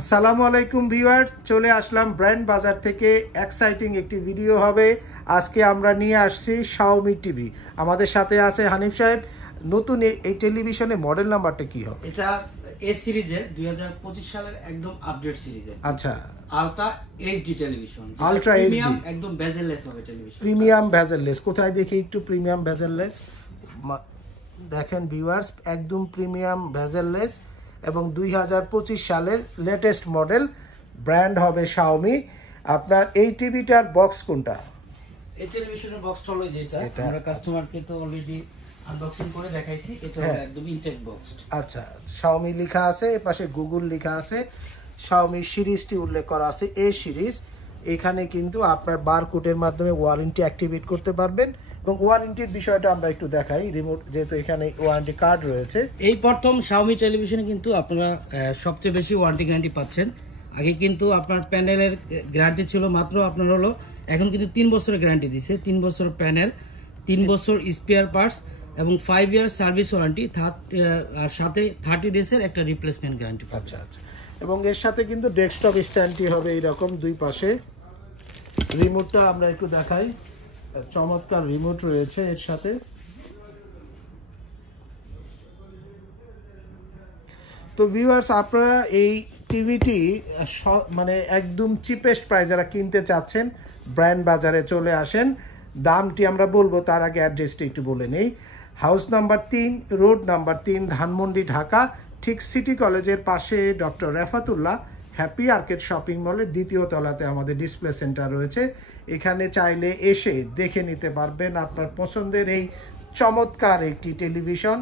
আসসালামু আলাইকুম ভিউয়ার্স, চলে আসলাম ব্র্যান্ড বাজার থেকে। এক্সাইটিং একটি ভিডিও হবে। আজকে আমরা নিয়ে আসছি শাওমি টিভি। আমাদের সাথে আছে হানিফ সাহেব। নতুন এই টেলিভিশনের মডেল নাম্বারটা কি হবে? এটা এ সিরিজের 2025 সালের একদম আপডেট সিরিজের। আচ্ছা, ultra HD television. Ultra HD একদম বেজেললেস হবে টেলিভিশন। Premium bezel-less. কোথায় দেখি একটু প্রিমিয়াম বেজেললেস। দেখেন ভিউয়ার্স, একদম প্রিমিয়াম বেজেললেস এবং 2025 সালের লেটেস্ট মডেল। ব্র্যান্ড হবে শাওমি। আপনার এই টিভিটার বক্স কোনটা? এই টেলিভিশনের বক্স হলো যেটা আমরা কাস্টমারকে তো অলরেডি আনবক্সিং করে দেখাইছি। এটা হলো একদম ইনটেক বক্স। আচ্ছা, শাওমি লেখা আছে, এপাশে গুগল লেখা আছে, শাওমি সিরিজটি উল্লেখ করা আছে, এ সিরিজ। এখানে কিন্তু আপনার বারকোডের মাধ্যমে ওয়ারেন্টি অ্যাক্টিভেট করতে পারবেন এবং ওয়ারেন্টির বিষয়টা আমরা একটু দেখাই। রিমোট যেহেতু এখানে ওয়ারেন্টি কার্ড রয়েছে। এই প্রথম শাওমি টেলিভিশনে কিন্তু আপনারা সবচেয়ে বেশি ওয়ারেন্টি গ্যারান্টি পাচ্ছেন। আগে কিন্তু আপনার প্যানেলের গ্যারান্টি ছিল মাত্র আপনার হলো, এখন কিন্তু 3 বছরের গ্যারান্টি দিচ্ছে। 3 বছর প্যানেল, 3 বছর স্পেয়ার পার্টস এবং 5 ইয়ার সার্ভিস ওয়ারেন্টি, আর সাথে 30 ডেজের একটা রিপ্লেসমেন্ট গ্যারান্টি। আচ্ছা আচ্ছা, এবং এর সাথে কিন্তু ডেস্কটপ স্ট্যান্ডটি হবে এইরকম দুই পাশে। রিমোটটা আমরা একটু দেখাই, চমৎকার রিমোট রয়েছে এর সাথে। তো ভিউয়ার্স, আপনারা এই টিভিটি মানে একদম চিপেস্ট প্রাইস যারা কিনতে চাচ্ছেন, ব্র্যান্ড বাজারে চলে আসেন। দামটি আমরা বলবো, তার আগে অ্যাড্রেসটি একটু বলে নেই। House number 3, road number 3, Dhanmondi, Dhaka. ঠিক সিটি কলেজের পাশে doctor Refatullah happy arcade shopping মলের দ্বিতীয় তলাতে আমাদের ডিসপ্লে সেন্টার রয়েছে। এখানে চাইলে এসে দেখে নিতে পারবেন আপনার পছন্দের এই চমৎকার একটি টেলিভিশন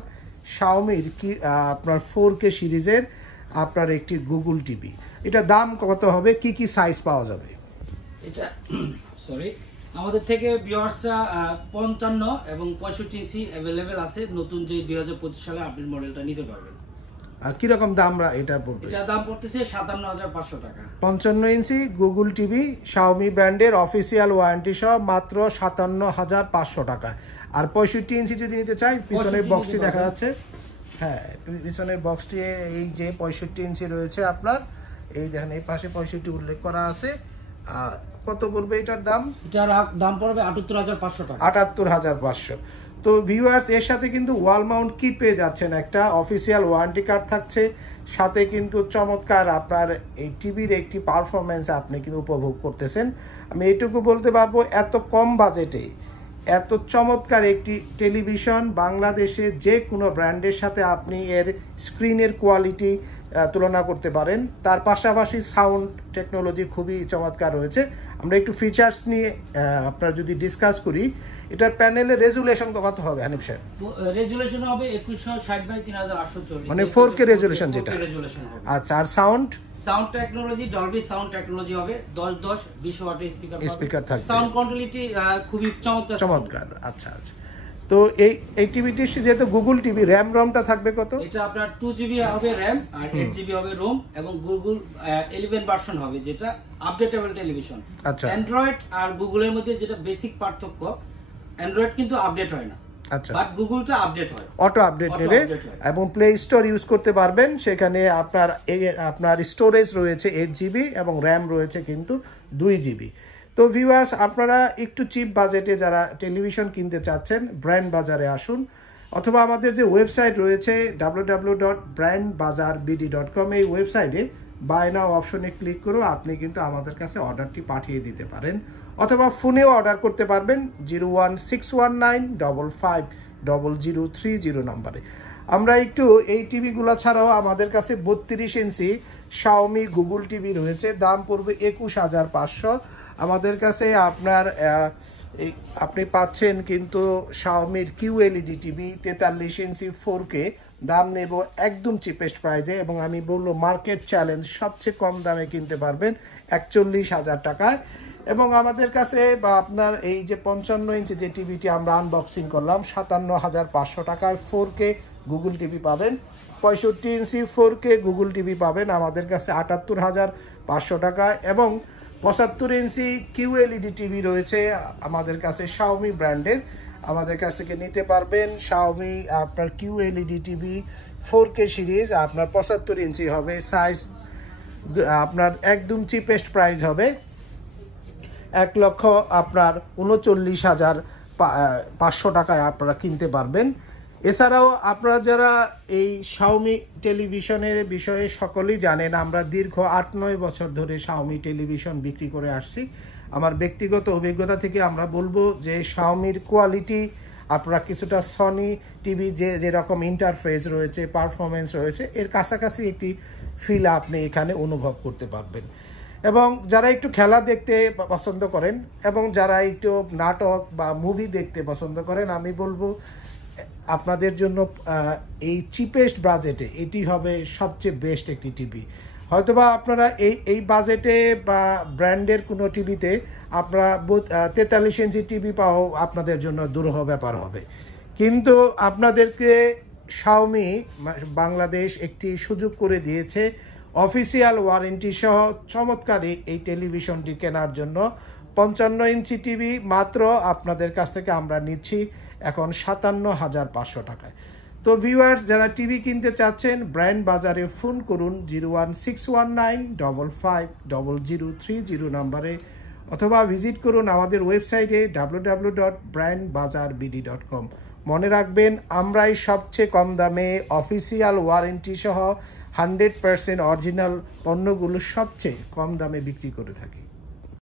শাওমির আপনার 4K সিরিজের আপনার একটি গুগল টিভি। এটা দাম কত হবে, কি কি সাইজ পাওয়া যাবে? এটা সরি, আমাদের থেকে ভিউয়ার্সরা 55 এবং 65 ইঞ্চি অ্যাভেলেবেল আছে। নতুন যে 2025 সালে আপডেট মডেলটা নিতে পারবেন। আর কিরকম দাম এটা পড়বে? এটা দাম পড়তেছে 57,500 টাকা। 55 ইঞ্চি গুগল টিভি শাওমি ব্র্যান্ডের অফিসিয়াল ওয়ারেন্টি সহ মাত্র 57,500 টাকা। আর 65 ইঞ্চি যদি নিতে চাই, পিছনের বক্সটি দেখা যাচ্ছে। হ্যাঁ, পিছনের বক্সটি এই যে 65 ইঞ্চি রয়েছে আপনার, এই দেখেন এই পাশে 65 উল্লেখ করা আছে। কত পড়বে এটার দাম? এটার দাম পড়বে 78,500 টাকা। 78,500। তো ভিউয়ার্স, এর সাথে কিন্তু ওয়াল মাউন্ট কি পেয়ে যাচ্ছেন, একটা অফিসিয়াল ওয়ারেন্টি কার্ড থাকছে, সাথে কিন্তু চমৎকার আপনার এই টিভির একটি পারফরমেন্স আপনি কিন্তু উপভোগ করতেছেন। আমি এইটুকু বলতে পারবো, এত কম বাজেটে এত চমৎকার একটি টেলিভিশন বাংলাদেশে যে কোনো ব্র্যান্ডের সাথে আপনি এর স্ক্রিনের কোয়ালিটি তুলনা করতে পারেন। তার পাশাপাশি সাউন্ড টেকনোলজি খুবই চমৎকার রয়েছে। আমরা একটু ফিচার্স নিয়ে আপনার যদি ডিসকাস করি, এটার প্যানেলের রেজুলেশন কত হবে হানিফ সাহেব? রেজুলেশন হবে 2160/3840, মানে 4K রেজুলেশন যেটা। আচ্ছা, আর sound technology Dolby sound technology হবে। 10-20 ওয়াটের স্পিকার থাকবে। সাউন্ড কোয়ালিটি খুবই চমৎকার। আচ্ছা আচ্ছা। তো এই টিভিটি যেহেতু গুগল টিভি, র্যাম রমটা থাকবে কত? এটা আপনার 2GB হবে র্যাম আর 8GB হবে রোম এবং গুগল 11 ভার্সন হবে, যেটা আপডেটেবল টেলিভিশন। আচ্ছা, অ্যান্ড্রয়েড আর গুগলের মধ্যে যেটা বেসিক পার্থক্য, অ্যান্ড্রয়েড কিন্তু আপডেট হয় না। আচ্ছা, বাট গুগলটা আপডেট হয়, অটো আপডেট নেবে এবং প্লে স্টোর ইউজ করতে পারবেন। সেখানে আপনার স্টোরেজ রয়েছে 8GB এবং র্যাম রয়েছে কিন্তু 2GB। তো ভিউয়ার্স, আপনারা একটু চিপ বাজেটে যারা টেলিভিশন কিনতে চাচ্ছেন, ব্র্যান্ড বাজারে আসুন, অথবা আমাদের যে ওয়েবসাইট রয়েছে www.brandbazarbd.com, এই ওয়েবসাইটে বাই নাও অপশনে ক্লিক করে আপনি কিন্তু আমাদের কাছে অর্ডারটি পাঠিয়ে দিতে পারেন, অথবা ফোনেও অর্ডার করতে পারবেন 01619550030 নম্বরে। আমরা একটু এই টিভিগুলো ছাড়াও আমাদের কাছে 32 ইঞ্চি শাওমি গুগল টিভি রয়েছে, দাম পড়বে 21,500। আমাদের কাছে আপনি পাচ্ছেন কিন্তু শাওমির QLED টিভি 43 ইঞ্চি 4K, দাম নেব একদম চিপেস্ট প্রাইজে এবং আমি বলবো মার্কেট চ্যালেঞ্জ, সবচেয়ে কম দামে কিনতে পারবেন 41,000 টাকায়। এবং আমাদের কাছে আপনার এই যে 55 ইঞ্চি যে টিভিটি আমরা আনবক্সিং করলাম, 57,500 টাকায় 4K গুগল টিভি পাবেন। 65 ইঞ্চি 4K গুগল টিভি পাবেন আমাদের কাছে 78,500 টাকায়। এবং 75 ইঞ্চি QLED টিভি রয়েছে আমাদের কাছে শাওমি ব্র্যান্ডের, আমাদের কাছ থেকে নিতে পারবেন। শাওমি আপনার QLED টিভি 4K সিরিজ আপনার 75 ইঞ্চি হবে, সাইজ আপনার একদম চিপেস্ট প্রাইস হবে 1,39,500 টাকায় আপনারা কিনতে পারবেন। এছাড়াও আপনারা যারা এই শাওমি টেলিভিশনের বিষয়ে সকলেই জানেন, আমরা দীর্ঘ 8-9 বছর ধরে শাওমি টেলিভিশন বিক্রি করে আসছি। আমার ব্যক্তিগত অভিজ্ঞতা থেকে আমরা বলবো যে শাওমির কোয়ালিটি আপনারা কিছুটা সনি টিভি যেরকম ইন্টারফেস রয়েছে, পারফরমেন্স রয়েছে, এর কাছাকাছি একটি ফিল আপনি এখানে অনুভব করতে পারবেন। এবং যারা একটু খেলা দেখতে পছন্দ করেন এবং যারা একটু নাটক বা মুভি দেখতে পছন্দ করেন, আমি বলবো আপনাদের জন্য এই চিপেস্ট বাজেটে এটি হবে সবচেয়ে বেস্ট একটি টিভি। হয়তোবা আপনারা এই বাজেটে বা ব্র্যান্ডের কোনো টিভিতে আপনারা 43 ইঞ্চি টিভি পাওয়াও আপনাদের জন্য দুরূহ ব্যাপার হবে। কিন্তু আপনাদেরকে শাওমি বাংলাদেশ একটি সুযোগ করে দিয়েছে অফিসিয়াল ওয়ারেন্টি সহ চমৎকার এই টেলিভিশনটি কেনার জন্য। 55 ইঞ্চি টিভি মাত্র আপনাদের কাছ থেকে আমরা নিচ্ছি এখন 57,500 টাকায়। তো ভিউয়ার্স, যারা টিভি কিনতে চাচ্ছেন ব্র্যান্ড বাজারে ফোন করুন 01619550030 নাম্বারে, অথবা ভিজিট করুন আমাদের ওয়েবসাইটে www.brandbazarbd.com। মনে রাখবেন, আমরাই সবচেয়ে কম দামে অফিসিয়াল ওয়ারেন্টি সহ 100% অরিজিনাল পণ্যগুলো সবচেয়ে কম দামে বিক্রি করে থাকি।